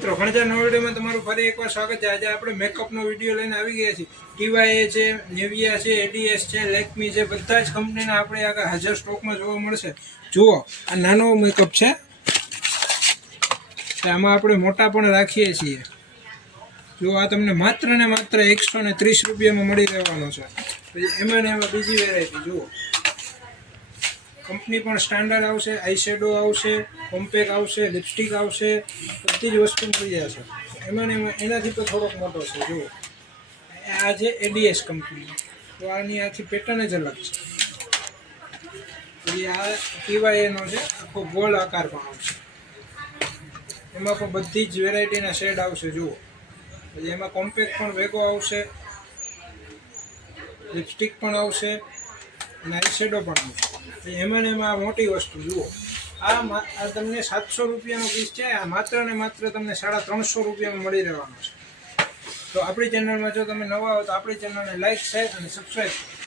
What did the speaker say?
મિત્રો ઘણા નવા વિડીયોમાં તમારું ફરી એકવાર સ્વાગત છે। આજે આપણે મેકઅપનો વિડીયો લઈને આવી ગયા છીએ। ટીવાય છે, નેવિયા છે, એડીએસ છે, લેકમી છે, બધા જ કંપનીના આપણે આગળ હાજર સ્ટોકમાં જોવા મળશે। જુઓ, આ નાનો મેકઅપ છે, આમાં આપણે મોટા પણ રાખીએ છીએ। જો આ તમને માત્ર ને માત્ર 130 રૂપિયામાં મળી રહેવાનો છે। પછી એમાં બીજી વેરાયટી જુઓ, કંપની પણ સ્ટાન્ડર્ડ આવશે, આઈ શેડો આવશે, કોમ્પેક આવશે, લિપસ્ટિક આવશે, બધી જ વસ્તુ મળી જશે। એમાં એનાથી તો થોડોક મોટો છે। જુઓ, આ છે એડીએસ કંપની, તો આની આખી પેટર્ન જ અલગ છે। પછી આ ટીવાયનો છે, આખો ગોળ આકાર પણ આવશે, એમાં પણ બધી જ વેરાયટીના શેડ આવશે। જુઓ, પછી એમાં કોમ્પેક પણ ભેગો આવશે, લિપસ્ટિક પણ આવશે અને આઈ શેડો પણ આવશે। એમાં ને એમાં મોટી વસ્તુ જુઓ, આ તમને 700 રૂપિયાનો પીસ છે, આ માત્ર ને માત્ર તમને 350 રૂપિયામાં મળી રહેવાનો છે। તો આપણી ચેનલમાં જો તમે નવા હો તો આપણી ચેનલને લાઈક, શેર અને સબસ્ક્રાઈબ